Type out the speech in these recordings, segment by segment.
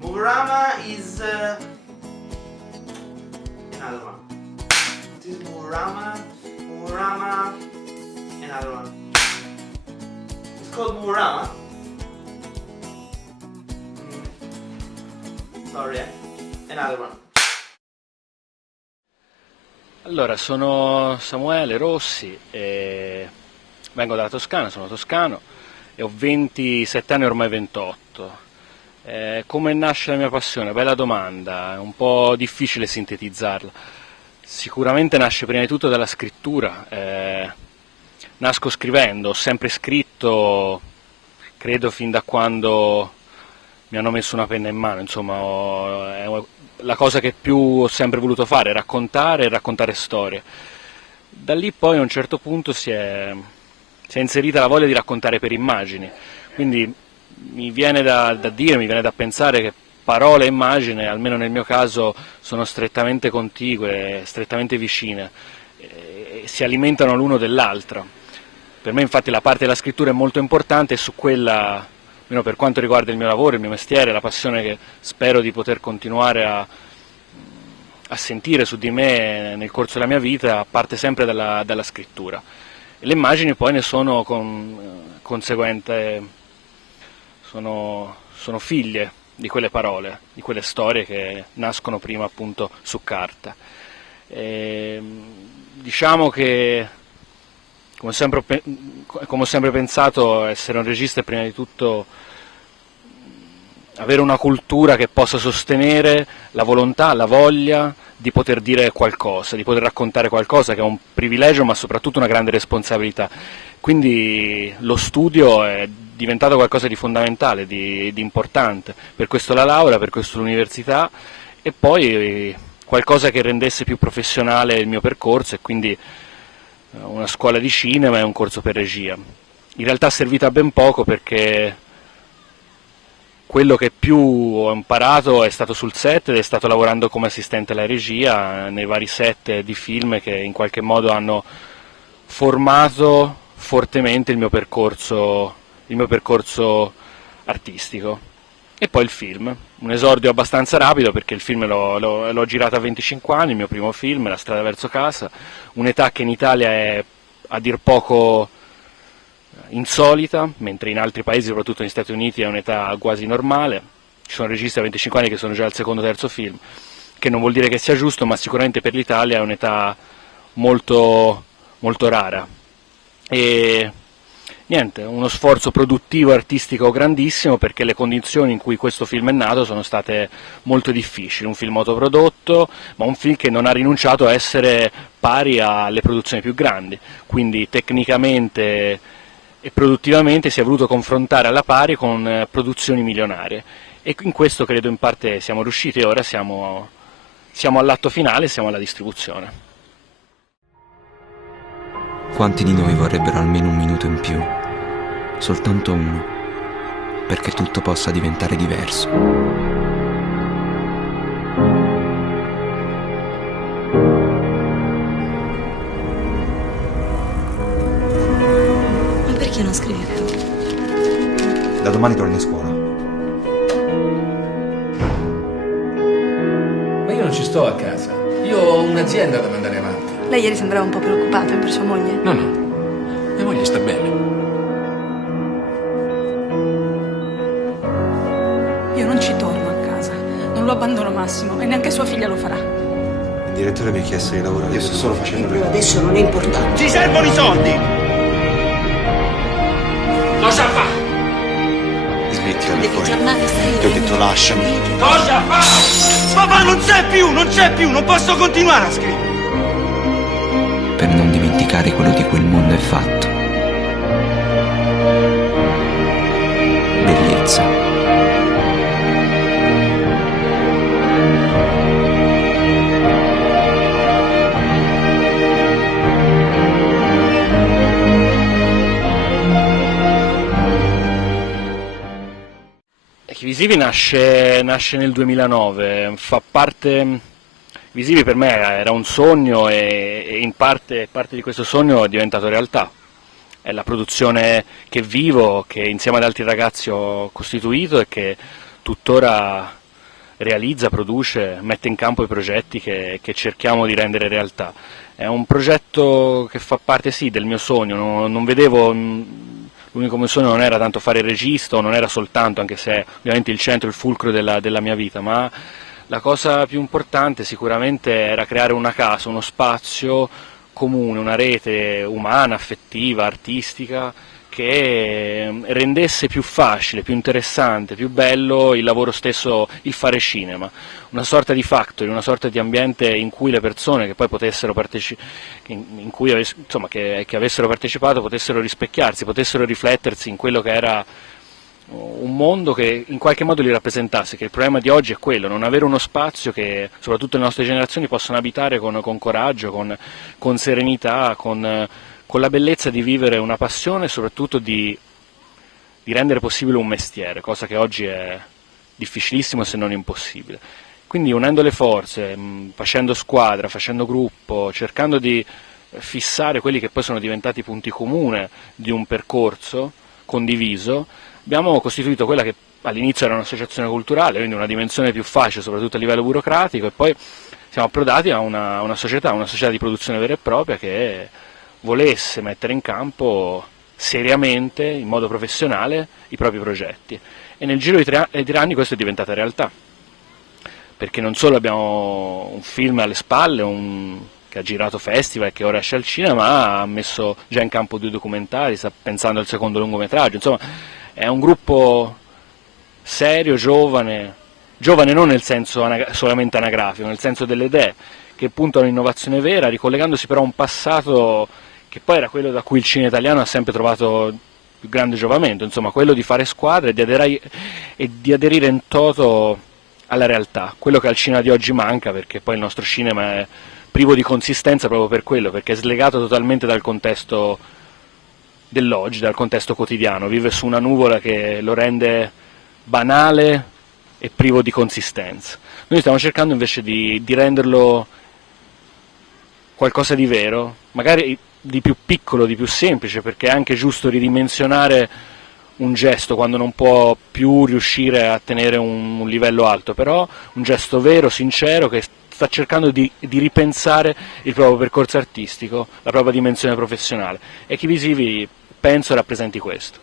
Murama is another one. This is Murama, another one. It's called Murama. Sorry, another one. Allora, sono Samuele Rossi, vengo dalla Toscana, sono toscano e ho 27 anni, ormai 28. Come nasce la mia passione? Bella domanda, è un po' difficile sintetizzarla. Sicuramente nasce prima di tutto dalla scrittura. Nasco scrivendo, ho sempre scritto, credo fin da quando mi hanno messo una penna in mano, insomma, è la cosa che più ho sempre voluto fare, raccontare e raccontare storie. Da lì poi a un certo punto si è inserita la voglia di raccontare per immagini, quindi mi viene da pensare che parole e immagine, almeno nel mio caso, sono strettamente contigue, strettamente vicine, e si alimentano l'uno dell'altra. Per me infatti la parte della scrittura è molto importante e su quella, almeno per quanto riguarda il mio lavoro, il mio mestiere, la passione che spero di poter continuare a sentire su di me nel corso della mia vita, parte sempre dalla scrittura. E le immagini poi ne sono conseguente, sono figlie di quelle parole, di quelle storie che nascono prima appunto su carta. Diciamo che, come ho sempre pensato, essere un regista è prima di tutto avere una cultura che possa sostenere la volontà, la voglia di poter dire qualcosa, di poter raccontare qualcosa, che è un privilegio ma soprattutto una grande responsabilità. Quindi lo studio è diventato qualcosa di fondamentale, di importante, per questo la laurea, per questo l'università, e poi qualcosa che rendesse più professionale il mio percorso, e quindi una scuola di cinema e un corso per regia. In realtà è servita a ben poco, perché quello che più ho imparato è stato sul set ed è stato lavorando come assistente alla regia nei vari set di film che in qualche modo hanno formato fortemente il mio percorso artistico. E poi il film, un esordio abbastanza rapido, perché il film l'ho girato a 25 anni, il mio primo film, La strada verso casa, un'età che in Italia è a dir poco insolita, mentre in altri paesi, soprattutto negli Stati Uniti, è un'età quasi normale. Ci sono registi a 25 anni che sono già al secondo o terzo film, che non vuol dire che sia giusto, ma sicuramente per l'Italia è un'età molto, molto rara. E niente, uno sforzo produttivo e artistico grandissimo, perché le condizioni in cui questo film è nato sono state molto difficili. Un film autoprodotto, ma un film che non ha rinunciato a essere pari alle produzioni più grandi, quindi tecnicamente e produttivamente si è voluto confrontare alla pari con produzioni milionarie, e in questo credo in parte siamo riusciti, e ora siamo all'atto finale, siamo alla distribuzione. Quanti di noi vorrebbero almeno un minuto in più? Soltanto uno, perché tutto possa diventare diverso. Perché non scrivi più? Da domani torni a scuola. Ma io non ci sto a casa. Io ho un'azienda da mandare avanti. Lei ieri sembrava un po' preoccupato per sua moglie. No, mia moglie sta bene. Io non ci torno a casa. Non lo abbandono Massimo e neanche sua figlia lo farà. Il direttore mi ha chiesto di lavorare. Io sto solo facendo le cose. Adesso non è importante. Ci servono i soldi! Cosa fa? Smettila Devi poi. chiamare Ti ho detto lasciami. Cosa fa? Papà, non c'è più, non posso continuare a scrivere. Per non dimenticare quello di cui il mondo è fatto. Bellezza. Visivi nasce nel 2009, fa parte. Visivi per me era un sogno, e in parte di questo sogno è diventato realtà. È la produzione che vivo, che insieme ad altri ragazzi ho costituito e che tuttora realizza, produce, mette in campo i progetti che cerchiamo di rendere realtà. È un progetto che fa parte sì del mio sogno, non vedevo, l'unico mio sogno non era tanto fare il regista, non era soltanto, anche se è ovviamente il centro, il fulcro della mia vita, ma la cosa più importante sicuramente era creare una casa, uno spazio comune, una rete umana, affettiva, artistica, che rendesse più facile, più interessante, più bello il lavoro stesso, il fare cinema, una sorta di factory, una sorta di ambiente in cui le persone che poi potessero che avessero partecipato potessero rispecchiarsi, potessero riflettersi in quello che era un mondo che in qualche modo li rappresentasse, che il problema di oggi è quello, non avere uno spazio che soprattutto le nostre generazioni possano abitare con coraggio, con serenità, con la bellezza di vivere una passione e soprattutto di rendere possibile un mestiere, cosa che oggi è difficilissimo se non impossibile. Quindi unendo le forze, facendo squadra, facendo gruppo, cercando di fissare quelli che poi sono diventati punti comuni di un percorso condiviso, abbiamo costituito quella che all'inizio era un'associazione culturale, quindi una dimensione più facile soprattutto a livello burocratico, e poi siamo approdati a una società di produzione vera e propria che volesse mettere in campo seriamente, in modo professionale, i propri progetti. E nel giro di 3 anni questo è diventata realtà, perché non solo abbiamo un film alle spalle, che ha girato festival e che ora esce al cinema, ma ha messo già in campo 2 documentari, sta pensando al secondo lungometraggio, insomma è un gruppo serio, giovane non nel senso solamente anagrafico, nel senso delle idee, che puntano all'innovazione vera, ricollegandosi però a un passato che poi era quello da cui il cinema italiano ha sempre trovato più grande giovamento, insomma quello di fare squadre e di aderire in toto alla realtà, quello che al cinema di oggi manca, perché poi il nostro cinema è privo di consistenza proprio per quello, perché è slegato totalmente dal contesto dell'oggi, dal contesto quotidiano, vive su una nuvola che lo rende banale e privo di consistenza. Noi stiamo cercando invece di renderlo qualcosa di vero, magari di più piccolo, di più semplice, perché è anche giusto ridimensionare un gesto quando non può più riuscire a tenere un livello alto, però un gesto vero, sincero, che sta cercando di ripensare il proprio percorso artistico, la propria dimensione professionale, e Chi Visivi penso rappresenti questo.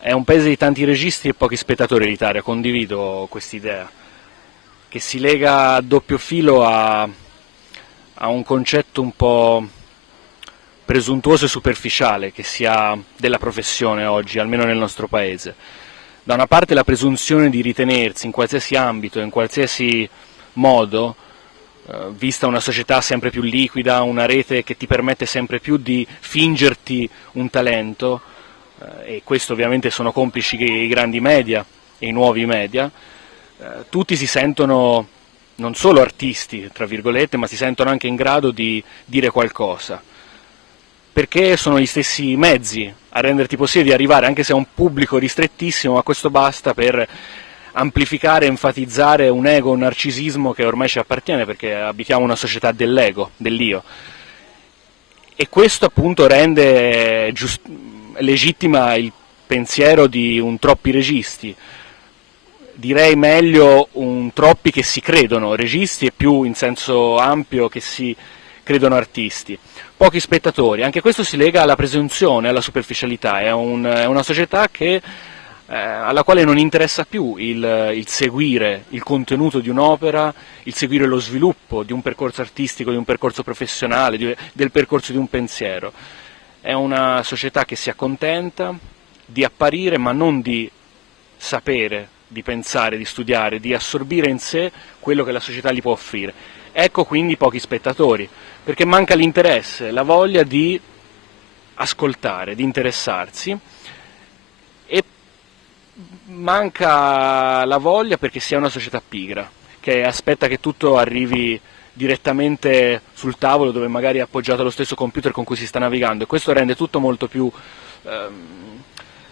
È un paese di tanti registi e pochi spettatori l'Italia, condivido quest'idea, che si lega a doppio filo a un concetto un po' presuntuoso e superficiale che si ha della professione oggi, almeno nel nostro paese. Da una parte la presunzione di ritenersi in qualsiasi ambito, in qualsiasi modo, vista una società sempre più liquida, una rete che ti permette sempre più di fingerti un talento, e questo ovviamente sono complici i grandi media e i nuovi media, tutti si sentono non solo artisti, tra virgolette, ma si sentono anche in grado di dire qualcosa, perché sono gli stessi mezzi a renderti possibile di arrivare, anche se a un pubblico ristrettissimo, ma questo basta per amplificare, enfatizzare un ego, un narcisismo che ormai ci appartiene, perché abitiamo una società dell'ego, dell'io. E questo appunto rende legittima il pensiero di un troppi registi, direi meglio un troppi che si credono registi e più in senso ampio che si credono artisti. Pochi spettatori, anche questo si lega alla presunzione, alla superficialità, è una società alla quale non interessa più il seguire il contenuto di un'opera, il seguire lo sviluppo di un percorso artistico, di un percorso professionale, del percorso di un pensiero. È una società che si accontenta di apparire, ma non di sapere, di pensare, di studiare, di assorbire in sé quello che la società gli può offrire. Ecco quindi pochi spettatori, perché manca l'interesse, la voglia di ascoltare, di interessarsi, e manca la voglia perché si è una società pigra, che aspetta che tutto arrivi direttamente sul tavolo, dove magari è appoggiato allo stesso computer con cui si sta navigando, e questo rende tutto molto più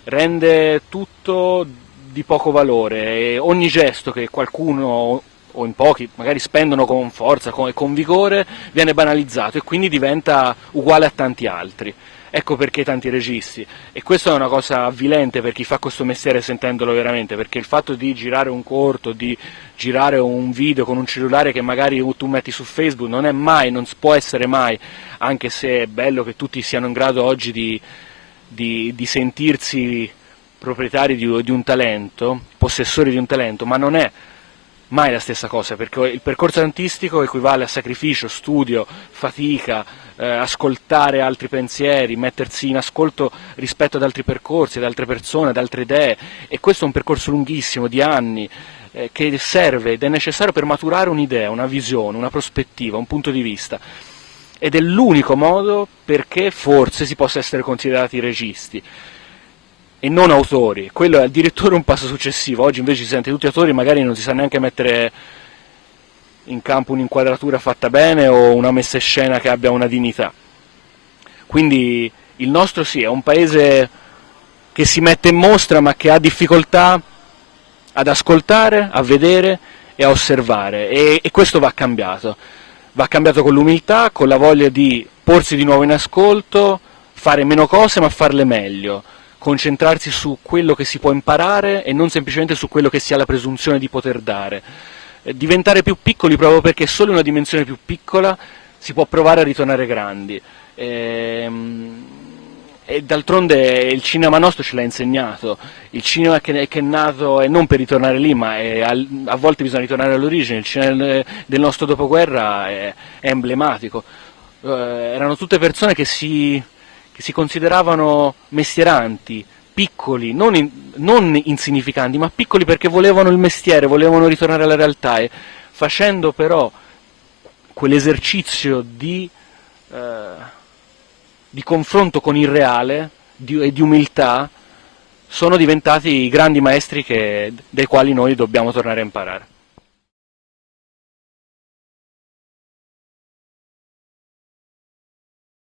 rende tutto di poco valore, e ogni gesto che qualcuno o in pochi magari spendono con forza e con vigore viene banalizzato e quindi diventa uguale a tanti altri. Ecco perché tanti registi, e questa è una cosa avvilente per chi fa questo mestiere sentendolo veramente, perché il fatto di girare un corto, di girare un video con un cellulare che magari tu metti su Facebook non è mai, non può essere mai, anche se è bello che tutti siano in grado oggi di sentirsi proprietari di un talento, possessori di un talento, ma non è mai la stessa cosa, perché il percorso artistico equivale a sacrificio, studio, fatica, ascoltare altri pensieri, mettersi in ascolto rispetto ad altri percorsi, ad altre persone, ad altre idee, e questo è un percorso lunghissimo, di anni, che serve ed è necessario per maturare un'idea, una visione, una prospettiva, un punto di vista, ed è l'unico modo perché forse si possa essere considerati registi e non autori. Quello è addirittura un passo successivo. Oggi invece si sente tutti autori, magari non si sa neanche mettere in campo un'inquadratura fatta bene o una messa in scena che abbia una dignità. Quindi il nostro sì, è un paese che si mette in mostra ma che ha difficoltà ad ascoltare, a vedere e a osservare, e questo va cambiato con l'umiltà, con la voglia di porsi di nuovo in ascolto, fare meno cose ma farle meglio, concentrarsi su quello che si può imparare e non semplicemente su quello che si ha la presunzione di poter dare, diventare più piccoli proprio perché solo in una dimensione più piccola si può provare a ritornare grandi, e d'altronde il cinema nostro ce l'ha insegnato, il cinema che è nato e non per ritornare lì, ma a volte bisogna ritornare all'origine. Il cinema del nostro dopoguerra è emblematico, erano tutte persone che si consideravano mestieranti, piccoli, non insignificanti, ma piccoli perché volevano il mestiere, volevano ritornare alla realtà, e facendo però quell'esercizio di confronto con il reale e di umiltà, sono diventati i grandi maestri dai quali noi dobbiamo tornare a imparare.